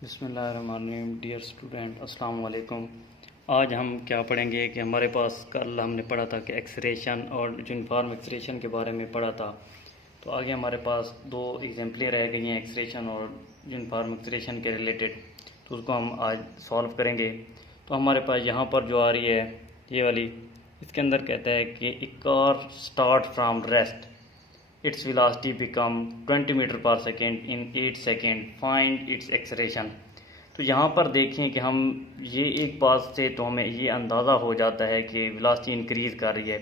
बिस्मिल्लाहिर्रहमानिर्रहीम। Dear student, अस्सलाम वालेकुम। आज हम क्या पढ़ेंगे कि हमारे पास कल हमने पढ़ा था कि एक्सरेशन और यूनिफॉर्म एक्सरेशन के बारे में पढ़ा था। तो आगे हमारे पास दो एग्जाम्पलें रह गई हैं एक्सरेशन और यूनिफॉर्म एक्सरेशन के रिलेटेड, तो उसको हम आज सॉल्व करेंगे। तो हमारे पास यहाँ पर जो आ रही है ये वाली, इसके अंदर कहता है कि a car start from rest, its velocity become 20 metre per second in 8 second, find its acceleration. तो यहाँ पर देखें कि हम ये एक बात से तो हमें ये अंदाज़ा हो जाता है कि वेलोसिटी इंक्रीज़ कर रही है,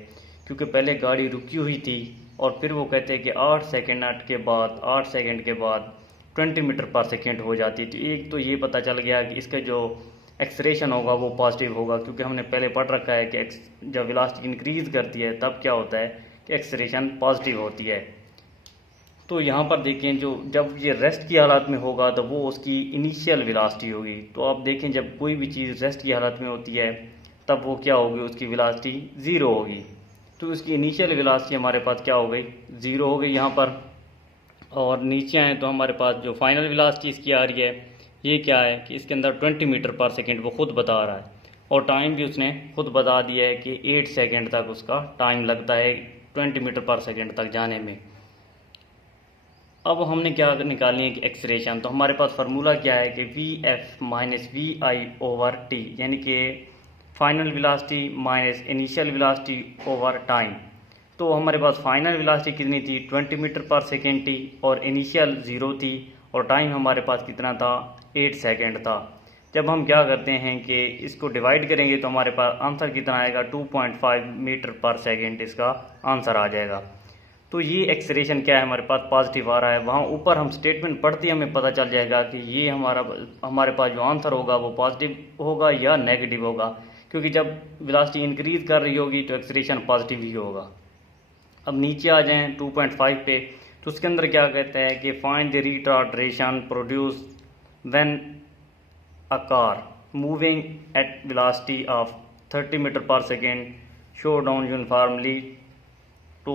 क्योंकि पहले गाड़ी रुकी हुई थी और फिर वो कहते हैं कि 8 सेकेंड के बाद 20 मीटर पर सेकेंड हो जाती है। तो एक तो ये पता चल गया कि इसका जो एक्सरेशन होगा वो पॉजिटिव होगा, क्योंकि हमने पहले पढ़ रखा है कि जब वेलोसिटी इंक्रीज़ करती है तब क्या होता है कि एक्सरेशन पॉजिटिव होती है। तो यहाँ पर देखें, जो जब ये रेस्ट की हालत में होगा तो वो उसकी इनिशियल वेलोसिटी होगी। तो आप देखें जब कोई भी चीज़ रेस्ट की हालत में होती है तब वो क्या होगी, उसकी वेलोसिटी ज़ीरो होगी। तो उसकी इनिशियल वेलोसिटी हमारे पास क्या हो गई, ज़ीरो हो गई यहाँ पर। और नीचे आए तो हमारे पास जो फाइनल वेलोसिटी इसकी आ रही है ये क्या है कि इसके अंदर 20 मीटर पर सेकेंड वो खुद बता रहा है, और टाइम भी उसने खुद बता दिया है कि 8 सेकेंड तक उसका टाइम लगता है 20 मीटर पर सेकेंड तक जाने में। अब हमने क्या निकालनी है कि एक्सरेशन। तो हमारे पास फार्मूला क्या है कि V F minus V I over T, यानी कि final velocity minus initial velocity over time. तो हमारे पास फाइनल वेलोसिटी कितनी थी, 20 मीटर पर सेकेंड थी, और इनिशियल ज़ीरो थी, और टाइम हमारे पास कितना था, 8 सेकेंड था। जब हम क्या करते हैं कि इसको डिवाइड करेंगे तो हमारे पास आंसर कितना आएगा, 2.5 मीटर पर सेकेंड इसका आंसर आ जाएगा। तो ये एक्सरेशन क्या है, हमारे पास पॉजिटिव आ रहा है। वहाँ ऊपर हम स्टेटमेंट पढ़ते ही हमें पता चल जाएगा कि ये हमारे पास जो आंसर होगा वो पॉजिटिव होगा या नेगेटिव होगा, क्योंकि जब वेलोसिटी इंक्रीज कर रही होगी तो एक्सरेशन पॉजिटिव ही होगा। अब नीचे आ जाएं 2.5 पे, तो उसके अंदर क्या कहता है कि find the retardation produce when a car moving at velocity of 30 metre per second slow down uniformly to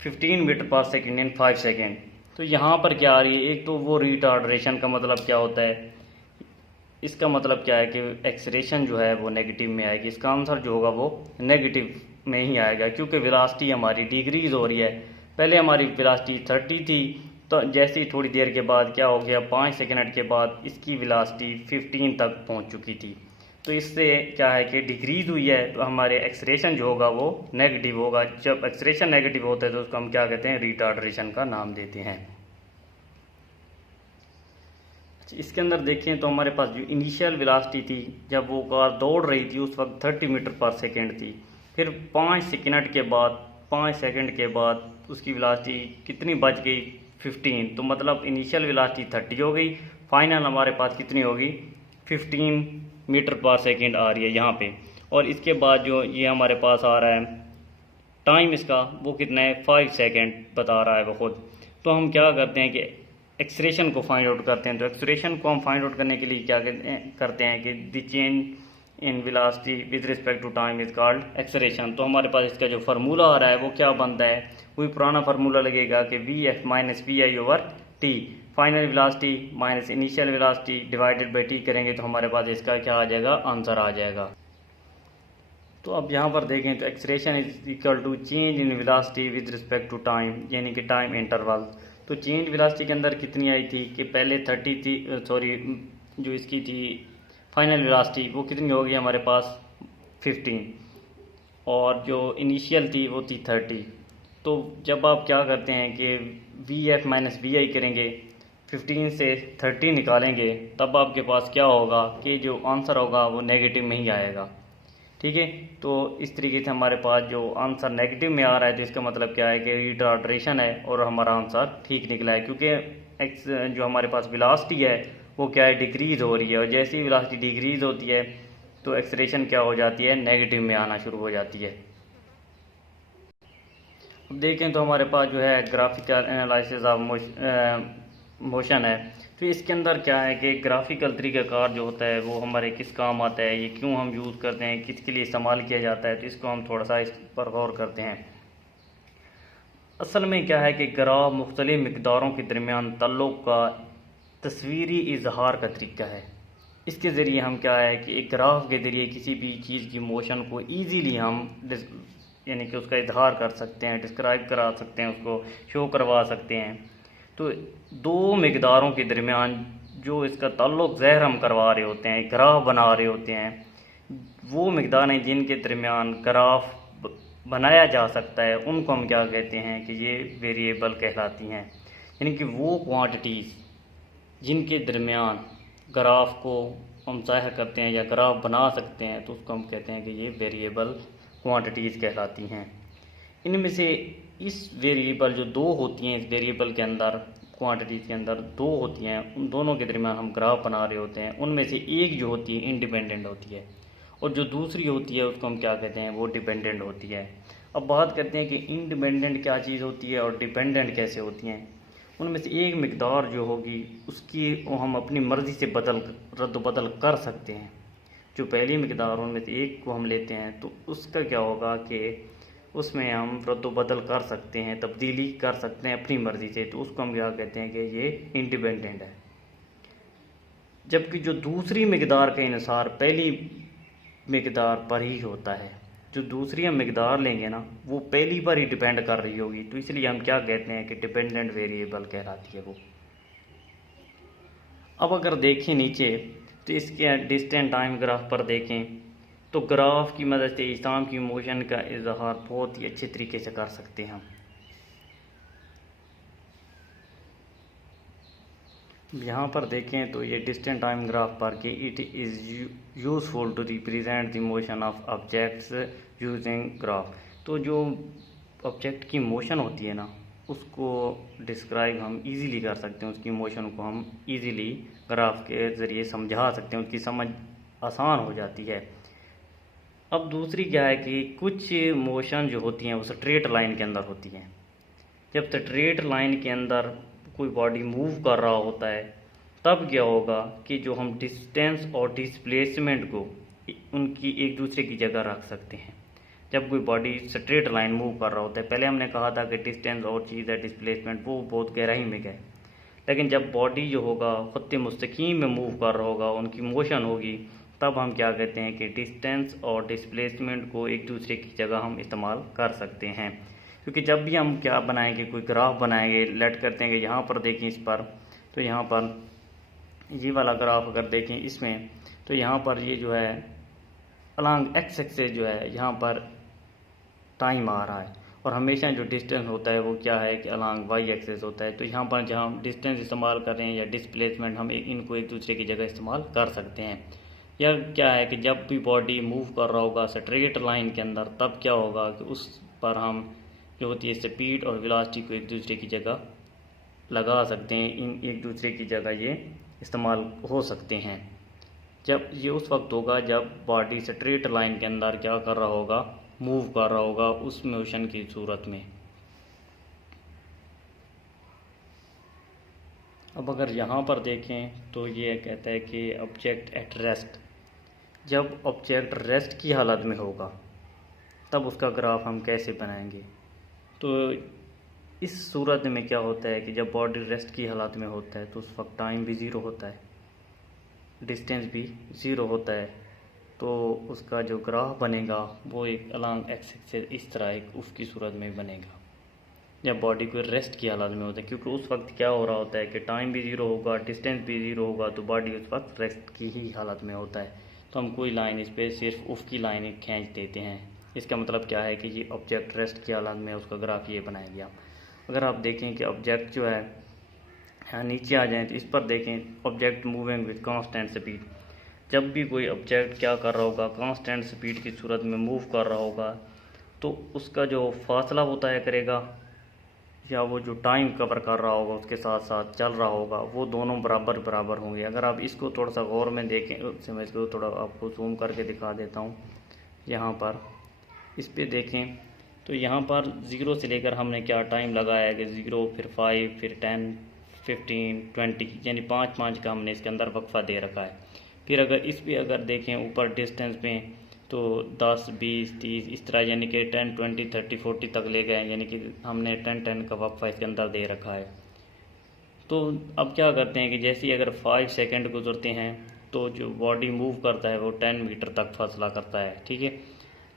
15 metre per second in 5 second. तो यहाँ पर क्या आ रही है, एक तो वो रिटार्डेशन का मतलब क्या होता है, इसका मतलब क्या है कि एक्सरेशन जो है वो नेगेटिव में आएगी। इसका आंसर जो होगा वो नेगेटिव में ही आएगा, क्योंकि वेलोसिटी हमारी डिक्रीज हो रही है। पहले हमारी वेलोसिटी 30 थी, तो जैसे ही थोड़ी देर के बाद क्या हो गया, 5 सेकेंड के बाद इसकी वेलोसिटी 15 तक पहुंच चुकी थी। तो इससे क्या है कि डिक्रीज हुई है, तो हमारे एक्सरेशन जो होगा वो नेगेटिव होगा। जब एक्सरेशन नेगेटिव होता है तो उसको हम क्या कहते हैं, रिटार्डेशन का नाम देते हैं। अच्छा, इसके अंदर देखें तो हमारे पास जो इनिशियल वेलोसिटी थी जब वो कार दौड़ रही थी उस वक्त 30 मीटर पर सेकेंड थी। फिर 5 सेकेंड के बाद उसकी वेलोसिटी कितनी बच गई, 15। तो मतलब इनिशियल वेलोसिटी 30 हो गई, फाइनल हमारे पास कितनी होगी, 15 मीटर पर सेकेंड आ रही है यहाँ पे। और इसके बाद जो ये हमारे पास आ रहा है टाइम इसका, वो कितना है, 5 सेकेंड बता रहा है वो खुद। तो हम क्या करते हैं कि एक्सरेशन को फाइंड आउट करते हैं। तो एक्सरेशन को हम फाइंड आउट करने के लिए क्या करते हैं कि the change in velocity with respect to time is called acceleration. तो हमारे पास इसका जो फार्मूला आ रहा है वो क्या बनता है, वही पुराना फार्मूला लगेगा कि V F minus V I over T, final velocity minus initial velocity divided by T करेंगे तो हमारे पास इसका क्या आ जाएगा, आंसर आ जाएगा। तो अब यहाँ पर देखें तो acceleration is equal to change in velocity with respect to time, यानी कि टाइम इंटरवल। तो चेंज वेलोसिटी के अंदर कितनी आई थी कि पहले 30 थी, जो इसकी थी फाइनल वेलोसिटी वो कितनी होगी हमारे पास 15, और जो इनिशियल थी वो थी 30। तो जब आप क्या करते हैं कि वी एफ माइनस वी आई करेंगे, 15 से 30 निकालेंगे, तब आपके पास क्या होगा कि जो आंसर होगा वो नेगेटिव में ही आएगा। ठीक है, तो इस तरीके से हमारे पास जो आंसर नेगेटिव में आ रहा है तो इसका मतलब क्या है कि रिटार्डेशन है, और हमारा आंसर ठीक निकला है, क्योंकि जो हमारे पास वेलोसिटी है वो क्या है, डिक्रीज हो रही है, और जैसे ही वेलोसिटी डिक्रीज होती है तो एक्सरेशन क्या हो जाती है, नेगेटिव में आना शुरू हो जाती है। अब देखें तो हमारे पास जो है ग्राफिकल एनालिसिस ऑफ मोशन है। तो इसके अंदर क्या है कि ग्राफिकल तरीक़ाकार जो होता है वो हमारे किस काम आता है, ये क्यों हम यूज़ करते हैं, किसके लिए इस्तेमाल किया जाता है, तो इसको हम थोड़ा सा इस पर गौर करते हैं। असल में क्या है कि ग्राफ मुख्तलिफ मकदारों के दरमियान तस्वीरी इजहार का तरीका है। इसके ज़रिए हम क्या है कि एक ग्राफ के ज़रिए किसी भी चीज़ की मोशन को ईज़िली हम यानी कि उसका इजहार कर सकते हैं, डिस्क्राइब करा सकते हैं, उसको शो करवा सकते हैं। तो दो मकदारों के दरमियान जो इसका ताल्लुक़ ज़ाहिर हम करवा रहे होते हैं, ग्राफ बना रहे होते हैं, वो मकदारें जिनके दरमियान ग्राफ बनाया जा सकता है उनको हम क्या कहते हैं कि ये वेरिएबल कहलाती हैं। यानी कि वो क्वांटिटीज़ जिनके दरमियान ग्राफ को हम ज़ाहिर करते हैं या ग्राफ बना सकते हैं तो उसको हम कहते हैं कि ये वेरिएबल क्वांटिटीज़ कहलाती हैं। इनमें से इस वेरिएबल जो दो होती हैं, इस वेरिएबल के अंदर क्वांटिटीज़ के अंदर दो होती हैं, उन दोनों के दरमियान हम ग्राफ बना रहे होते हैं। उनमें से एक जो होती है इंडिपेंडेंट होती है और जो दूसरी होती है उसको हम क्या कहते हैं, वो डिपेंडेंट होती है। अब बात करते हैं कि इंडिपेंडेंट क्या चीज़ होती है और डिपेंडेंट कैसे होती हैं। उनमें से एक मकदार जो होगी उसकी वो हम अपनी मर्ज़ी से रद्द बदल कर सकते हैं। जो पहली मकदार उनमें से एक को हम लेते हैं तो उसका क्या होगा कि उसमें हम रद्द बदल कर सकते हैं, तब्दीली कर सकते हैं अपनी मर्ज़ी से, तो उसको हम क्या कहते हैं कि ये इंडिपेंडेंट है। जबकि जो दूसरी मकदार का इन्हिसार पहली मकदार पर ही होता है, जो दूसरी हम मकदार लेंगे ना वो पहली पर ही डिपेंड कर रही होगी, तो इसलिए हम क्या कहते हैं कि डिपेंडेंट वेरिएबल कहलाती है वो। अब अगर देखें नीचे तो इसके डिस्टेंस टाइम ग्राफ पर देखें तो ग्राफ की मदद से इस्लाम की मोशन का इजहार बहुत ही अच्छे तरीके से कर सकते हैं हम। यहाँ पर देखें तो ये डिस्टेंस टाइम ग्राफ पर कि it is useful to represent the motion of objects using graph. तो जो ऑब्जेक्ट की मोशन होती है ना उसको डिस्क्राइब हम इजीली कर सकते हैं, उसकी मोशन को हम इजीली ग्राफ के ज़रिए समझा सकते हैं, उसकी समझ आसान हो जाती है। अब दूसरी क्या है कि कुछ मोशन जो होती हैं वो स्ट्रेट लाइन के अंदर होती हैं। जब स्ट्रेट लाइन के अंदर कोई बॉडी मूव कर रहा होता है तब क्या होगा कि जो हम डिस्टेंस और डिस्प्लेसमेंट को उनकी एक दूसरे की जगह रख सकते हैं। जब कोई बॉडी स्ट्रेट लाइन मूव कर रहा होता है, पहले हमने कहा था कि डिस्टेंस और चीज़ है डिस्प्लेसमेंट, वो बहुत गहराई में गए, लेकिन जब बॉडी जो होगा ख़ुद मुस्तकीम में मूव कर रहा होगा, उनकी मोशन होगी, तब हम क्या कहते हैं कि डिस्टेंस और डिस्प्लेसमेंट को एक दूसरे की जगह हम इस्तेमाल कर सकते हैं। क्योंकि जब भी हम क्या बनाएंगे, कोई ग्राफ बनाएंगे, लेट करते हैं कि यहाँ पर देखें इस पर, तो यहाँ पर ये वाला ग्राफ अगर देखें इसमें तो यहाँ पर ये जो है अलॉन्ग एक्स एक्सेस जो है यहाँ पर टाइम आ रहा है और हमेशा जो डिस्टेंस होता है वो क्या है कि अलॉन्ग वाई एक्सेस होता है। तो यहाँ पर जहाँ हम डिस्टेंस इस्तेमाल कर रहे हैं या डिस्प्लेसमेंट, हम इनको एक दूसरे की जगह इस्तेमाल कर सकते हैं। या क्या है कि जब भी बॉडी मूव कर रहा होगा स्ट्रेट लाइन के अंदर तब क्या होगा कि उस पर हम जो होती है स्पीड और वेलोसिटी को एक दूसरे की जगह लगा सकते हैं, इन एक दूसरे की जगह ये इस्तेमाल हो सकते हैं। जब ये उस वक्त होगा जब बॉडी स्ट्रेट लाइन के अंदर क्या कर रहा होगा, मूव कर रहा होगा उस मोशन की सूरत में। अब अगर यहाँ पर देखें तो ये कहता है कि ऑब्जेक्ट एट रेस्ट, जब ऑब्जेक्ट रेस्ट की हालत में होगा तब उसका ग्राफ हम कैसे बनाएंगे। तो इस सूरत में क्या होता है कि जब बॉडी रेस्ट की हालत में होता है तो उस वक्त टाइम भी ज़ीरो होता है, डिस्टेंस भी ज़ीरो होता है, तो उसका जो ग्राफ बनेगा वो एक अलॉन्ग एक्सिस से इस तरह एक उसकी सूरत में बनेगा जब बॉडी को रेस्ट की हालत में होता है। क्योंकि उस वक्त क्या हो रहा होता है कि टाइम भी ज़ीरो होगा, डिस्टेंस भी ज़ीरो होगा, तो बॉडी उस वक्त रेस्ट की ही हालत में होता है। तो हम कोई लाइन इस पर सिर्फ उफ की लाइन खींच देते हैं। इसका मतलब क्या है कि ये ऑब्जेक्ट रेस्ट की हालत में उसका ग्राफ ये बनाएंगे आप। अगर आप देखें कि ऑब्जेक्ट जो है यहाँ नीचे आ जाएँ तो इस पर देखें object moving with constant speed. जब भी कोई ऑब्जेक्ट क्या कर रहा होगा, कांस्टेंट स्पीड की सूरत में मूव कर रहा होगा, तो उसका जो फासला वो तय करेगा या वो जो टाइम कवर कर रहा होगा उसके साथ साथ चल रहा होगा, वो दोनों बराबर बराबर होंगे। अगर आप इसको थोड़ा सा गौर में देखें, उससे मैं इसको थोड़ा आपको जूम करके दिखा देता हूँ। यहाँ पर इस पर देखें तो यहाँ पर ज़ीरो से लेकर हमने क्या टाइम लगाया है कि 0, फिर 5, फिर 10, 15, 20, यानी 5-5 का हमने इसके अंदर वक्फा दे रखा है। फिर अगर इस पर अगर देखें ऊपर डिस्टेंस में तो 10, 20, 30 इस तरह यानी कि 10, 20, 30, 40 तक ले गए, यानी कि हमने 10-10 का वक्फा इसके अंदर दे रखा है। तो अब क्या करते हैं कि जैसे ही अगर 5 सेकंड गुजरते हैं तो जो बॉडी मूव करता है वो 10 मीटर तक फासला करता है, ठीक है।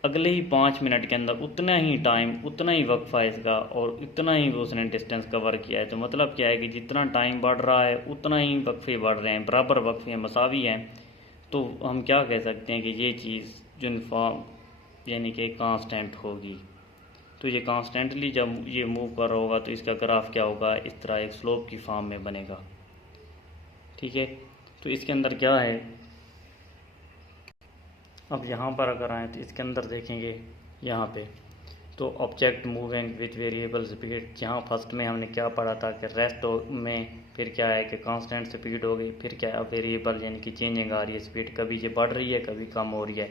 अगले ही 5 मिनट के अंदर उतना ही टाइम, उतना ही वक्फा इसका और इतना ही उसने डिस्टेंस कवर किया है। तो मतलब क्या है कि जितना टाइम बढ़ रहा है उतना ही वक्फे बढ़ रहे हैं, बराबर वक्फे हैं, मसावी हैं। तो हम क्या कह सकते हैं कि ये चीज़ यूनिफॉर्म यानी कि कांस्टेंट होगी। तो ये कांस्टेंटली जब ये मूव कर रहा होगा तो इसका ग्राफ क्या होगा, इस तरह एक स्लोप की फॉर्म में बनेगा, ठीक है। तो इसके अंदर क्या है, अब यहाँ पर अगर आए तो इसके अंदर देखेंगे यहाँ पे तो object moving with variable speed, जहाँ फर्स्ट में हमने क्या पढ़ा था कि रेस्ट में फिर क्या है कि कांस्टेंट स्पीड हो गई, फिर क्या है वेरिएबल यानी कि चेंजिंग आ रही है स्पीड, कभी ये बढ़ रही है कभी कम हो रही है।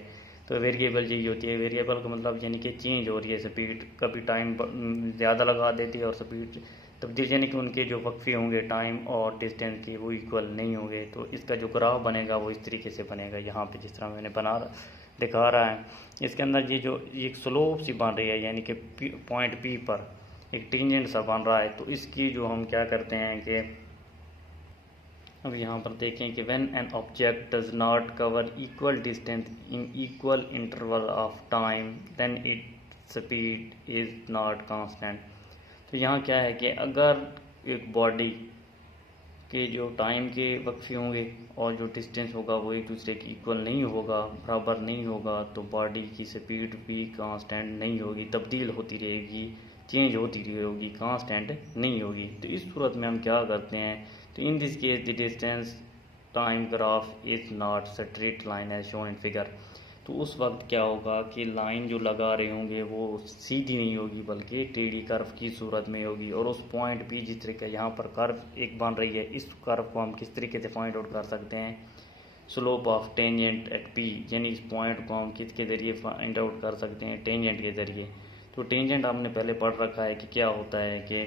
तो वेरिएबल यही होती है, वेरिएबल का मतलब यानी कि चेंज हो रही है स्पीड, कभी टाइम ज़्यादा लगा देती है और स्पीड तब्दील, यानी कि उनके जो वक्फे होंगे टाइम और डिस्टेंस के वो इक्वल नहीं होंगे। तो इसका जो ग्राफ बनेगा वो इस तरीके से बनेगा, यहाँ पे जिस तरह मैंने दिखा रहा है। इसके अंदर ये जो एक स्लोप सी बन रही है यानी कि पॉइंट पी पर एक टेंजेंट सा बन रहा है। तो इसकी जो हम क्या करते हैं कि अब यहाँ पर देखें कि when an object does not cover equal distance in equal interval of time then it speed is not constant. तो यहाँ क्या है कि अगर एक बॉडी के जो टाइम के वक्फे होंगे और जो डिस्टेंस होगा वो एक दूसरे की इक्वल नहीं होगा, बराबर नहीं होगा, तो बॉडी की स्पीड भी कांस्टेंट नहीं होगी, तब्दील होती रहेगी, चेंज होती रहेगी, कांस्टेंट नहीं होगी। तो इस सूरत में हम क्या करते हैं, तो in this case the distance time graph is not straight line as shown in figure. तो उस वक्त क्या होगा कि लाइन जो लगा रहे होंगे वो सीधी नहीं होगी बल्कि टेढ़ी कर्व की सूरत में होगी। और उस पॉइंट पी जिस तरीके यहाँ पर कर्व एक बन रही है, इस कर्व को हम किस तरीके से फाइंड आउट कर सकते हैं, slope of tangent at P, यानी इस पॉइंट को हम किसके ज़रिए फाइंड आउट कर सकते हैं, टेंजेंट के ज़रिए। तो टेंजेंट आपने पहले पढ़ रखा है कि क्या होता है कि